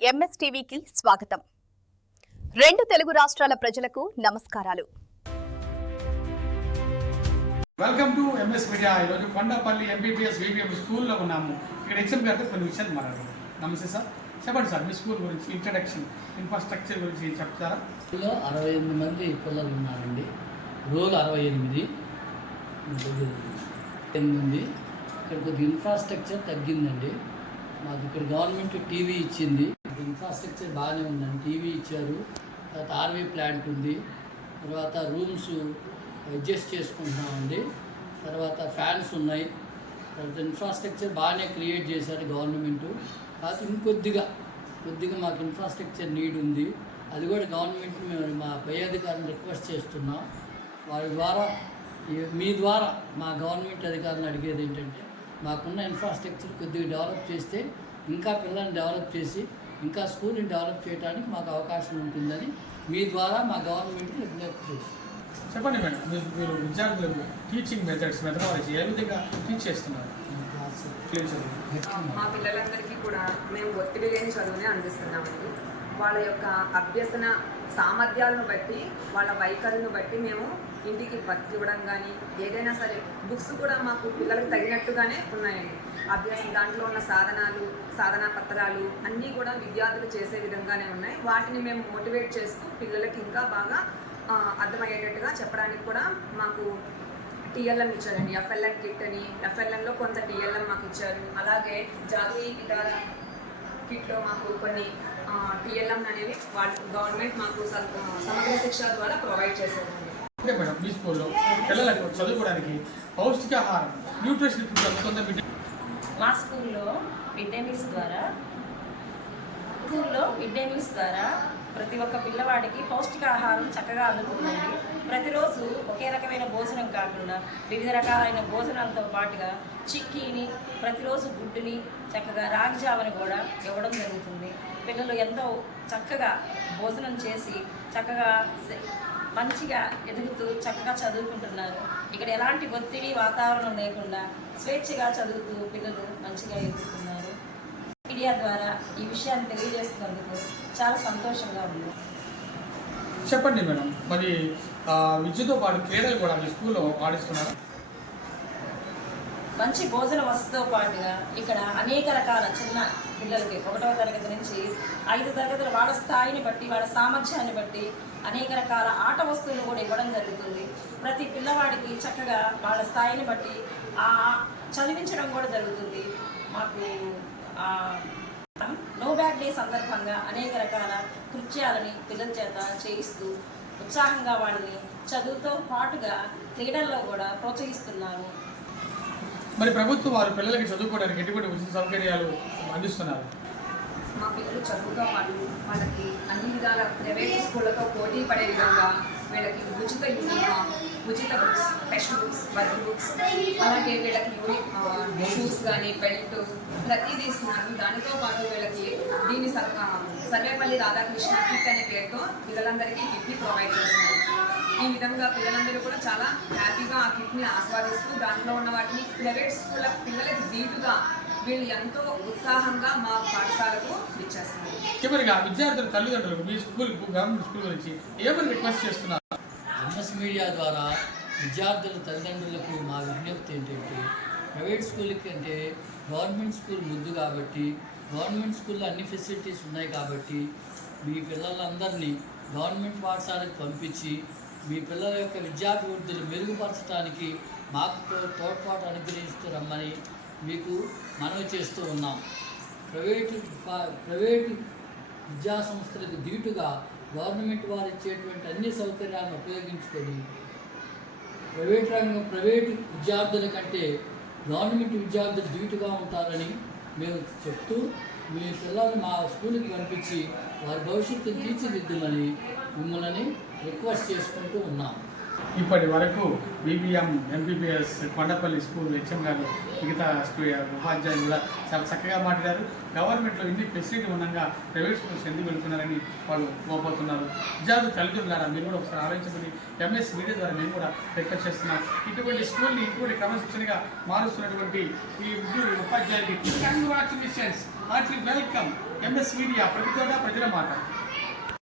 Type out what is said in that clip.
MS టీవీకి స్వాగతం. రెండు తెలుగు రాష్ట్రాల ప్రజలకు నమస్కారాలు. Welcome to MS media. ఈరోజు కొండపల్లి ఎంబీబీఎస్ వీబీఎం స్కూల్లో ఉన్నాము. ఇక్కడ ఎగ్జామ్ గారితో కొన్ని విషయాలు మాట్లాడారు. నమస్తే సార్, చెప్పండి సార్, మీ స్కూల్ గురించి ఇంట్రడక్షన్, ఇన్ఫ్రాస్ట్రక్చర్ గురించి చెప్తారా? 68 మంది పిల్లలు ఉన్నారండి. రోల్ 68 ఉంది. ఇక్కడ కొద్దిగా ఇన్ఫ్రాస్ట్రక్చర్ తగ్గిందండి. మాకు ఇక్కడ గవర్నమెంట్ టీవీ ఇచ్చింది. ఇన్ఫ్రాస్ట్రక్చర్ బాగానే ఉందండి. టీవీ ఇచ్చారు, తర్వాత ఆర్వీ ప్లాంట్ ఉంది, తర్వాత రూమ్స్ అడ్జస్ట్ చేసుకుంటున్నామండి, తర్వాత ఫ్యాన్స్ ఉన్నాయి, తర్వాత ఇన్ఫ్రాస్ట్రక్చర్ బాగానే క్రియేట్ చేశారు గవర్నమెంటు. కాకపోతే ఇంకొద్దిగా మాకు ఇన్ఫ్రాస్ట్రక్చర్ నీడ్ ఉంది. అది కూడా గవర్నమెంట్ మేము మా పై అధికారులను రిక్వెస్ట్ చేస్తున్నాం. వారి ద్వారా మీ ద్వారా మా గవర్నమెంట్ అధికారులను అడిగేది ఏంటంటే, మాకున్న ఇన్ఫ్రాస్ట్రక్చర్ కొద్దిగా డెవలప్ చేస్తే ఇంకా పిల్లల్ని డెవలప్ చేసి ఇంకా స్కూల్ని డెవలప్ చేయడానికి మాకు అవకాశం ఉంటుందని మీ ద్వారా మా గవర్నమెంట్ని విజ్ఞప్తి చేస్తాం. చెప్పండి మేడం, మీరు విద్యార్థులకు టీచింగ్ మెథడాలజీ ఏ విధంగా టీచ్ చేస్తున్నారు? మా పిల్లలందరికీ కూడా మేము ఒత్తిడి లేని చదువునే అందిస్తున్నామండి. వాళ్ళ యొక్క అభ్యసన సామర్థ్యాలను బట్టి, వాళ్ళ వైఖరులను బట్టి మేము ఇంటికి వర్క్ ఇవ్వడం కానీ ఏదైనా సరే బుక్స్ కూడా మాకు పిల్లలకు తగినట్టుగానే ఉన్నాయండి. దాంట్లో ఉన్న సాధనా పత్రాలు అన్నీ కూడా విద్యార్థులు చేసే విధంగానే ఉన్నాయి. వాటిని మేము మోటివేట్ చేస్తూ పిల్లలకి ఇంకా బాగా అర్థమయ్యేటట్టుగా చెప్పడానికి కూడా మాకు టీఎల్ఎం ఇచ్చారండి. ఎఫ్ఎల్ఎన్ కిట్ అని, ఎఫ్ఎల్ఎన్లో కొంత టీఎల్ఎం మాకు ఇచ్చారు. అలాగే జాతీయ గిటార్ కిట్లో మాకు కొన్ని టీఎల్ఎం అనేవి గవర్నమెంట్ మాకు సమగ్ర శిక్ష ద్వారా ప్రొవైడ్ చేశారండి. ఓకే మేడం, మీ స్కూల్లో పిల్లలకు చదువుకోవడానికి పౌష్టికాహారం, న్యూట్రిషన్ ఫుడ్ మా స్కూల్లో మిడ్ డే మీల్స్ ద్వారా ప్రతి ఒక్క పిల్లవాడికి పౌష్టికాహారం చక్కగా అందుతుందండి. ప్రతిరోజు ఒకే రకమైన భోజనం కాకుండా వివిధ రకాలైన భోజనాలతో పాటుగా చిక్కీని, ప్రతిరోజు గుడ్డుని, చక్కగా రాగి జావని కూడా ఇవ్వడం జరుగుతుంది. పిల్లలు ఎంతో చక్కగా భోజనం చేసి చక్కగా మంచిగా ఎదుగుతూ చక్కగా చదువుకుంటున్నారు. ఇక్కడ ఎలాంటి ఒత్తిడి వాతావరణం లేకుండా స్వేచ్ఛగా చదువుతూ పిల్లలు మంచిగా ఎదుగుతున్నారు. మీడియా ద్వారా ఈ విషయాన్ని తెలియజేస్తున్నందుకు చాలా సంతోషంగా ఉంది. చెప్పండి మేడం, మరి విద్యతో పాటు క్రీడలు కూడా మీ స్కూల్లో ఆడిస్తున్నారు? మంచి భోజన వసతితో పాటుగా ఇక్కడ అనేక రకాల చిన్న పిల్లలకి 1వ తరగతి నుంచి 5వ తరగతుల వాళ్ళ స్థాయిని బట్టి, వాళ్ళ సామర్థ్యాన్ని బట్టి అనేక రకాల ఆట వస్తువులు కూడా ఇవ్వడం జరుగుతుంది. ప్రతి పిల్లవాడికి చక్కగా వాళ్ళ స్థాయిని బట్టి చదివించడం కూడా జరుగుతుంది. మాకు నో బ్యాగ్ డే సందర్భంగా అనేక రకాల కృత్యాలని పిల్లల చేత చేయిస్తూ ఉత్సాహంగా వాళ్ళని చదువుతో పాటుగా క్రీడల్లో కూడా ప్రోత్సహిస్తున్నారు. మరి ప్రభుత్వం వారి పిల్లలకి చదువుకోవడానికి ఎటువంటి ఉచిత సౌకర్యాలు అందిస్తున్నారు? మా పిల్లలు చదువుతో పాటు వాళ్ళకి అన్ని విధాల ప్రైవేట్ స్కూళ్ళతో పోటీ పడే విధంగా వీళ్ళకి ఉచిత యూనిఫామ్, ఉచిత books, text books, work books, అలాగే వీళ్ళకి షూస్ కానీ బెల్ట్ ప్రతిదీ ఇస్తున్నారు. దానితో పాటు వీళ్ళకి దీన్ని సర్వేపల్లి రాధాకృష్ణ కిట్ అనే పేరుతో పిల్లలందరికీ కిట్ని ప్రొవైడ్ చేస్తున్నారు. ఈ విధంగా పిల్లలందరూ కూడా చాలా హ్యాపీగా ఆ కిట్ని ఆస్వాదిస్తూ దాంట్లో ఉన్న వాటిని ప్రైవేట్ స్కూళ్ళ పిల్లలకి దీటుగా వీళ్ళు ఎంతో ఉత్సాహంగా మా పాఠశాలకు ఇచ్చేస్తున్నారు. చివరిగా విద్యార్థుల తల్లిదండ్రులకు మీ స్కూల్, గవర్నమెంట్ స్కూల్ గురించి ఏమని రిక్వెస్ట్ చేస్తున్నారు? ఎంఎస్ మీడియా ద్వారా విద్యార్థుల తల్లిదండ్రులకు మా విజ్ఞప్తి ఏంటంటే, ప్రైవేట్ స్కూల్ కంటే గవర్నమెంట్ స్కూల్ ముద్దు కాబట్టి, గవర్నమెంట్ స్కూల్లో అన్ని ఫెసిలిటీస్ ఉన్నాయి కాబట్టి మీ పిల్లలందరినీ గవర్నమెంట్ పాఠశాలకు పంపించి మీ పిల్లల యొక్క విద్యాభివృద్ధిని మెరుగుపరచడానికి మాకు తోడ్పాటు అనుగ్రహిస్తూ రమ్మని మీకు మనవి చేస్తూ ఉన్నాం. ప్రైవేటు విద్యా సంస్థలకు దీటుగా గవర్నమెంట్ వారు ఇచ్చేటువంటి అన్ని సౌకర్యాలను ఉపయోగించుకొని ప్రైవేటు విద్యార్థుల కంటే గవర్నమెంట్ విద్యార్థులు దీటుగా ఉంటారని మేము చెప్తూ మీ పిల్లల్ని మా స్కూల్కి పంపించి వారి భవిష్యత్తును తీర్చిదిద్దమని మిమ్మల్ని రిక్వెస్ట్ చేసుకుంటూ ఉన్నాం. ఇప్పటి వరకు BBM MBBS Kondapalli school HM గారు, మిగతా ఉపాధ్యాయులు కూడా చాలా చక్కగా మాట్లాడారు. గవర్నమెంట్లో ఇన్ని ఫెసిలిటీ ఉండగా ప్రైవేట్ స్కూల్స్ ఎందుకు వెళ్తున్నారని వాళ్ళు పోతున్నారు. విద్యార్థులు తల్లిదండ్రులారా మీరు కూడా ఒకసారి ఆలోచించుకుని ఎంఎస్ మీడియా ద్వారా మేము కూడా రిక్వెస్ట్ చేస్తున్నాం. ఇటువంటి స్కూల్ని ఇటువంటి క్రమశిక్షణగా మారుస్తున్నటువంటి ఈ ఉపాధ్యాయులకి congratulations, heartily welcome. MS media ప్రతి చోట ప్రజల మాట.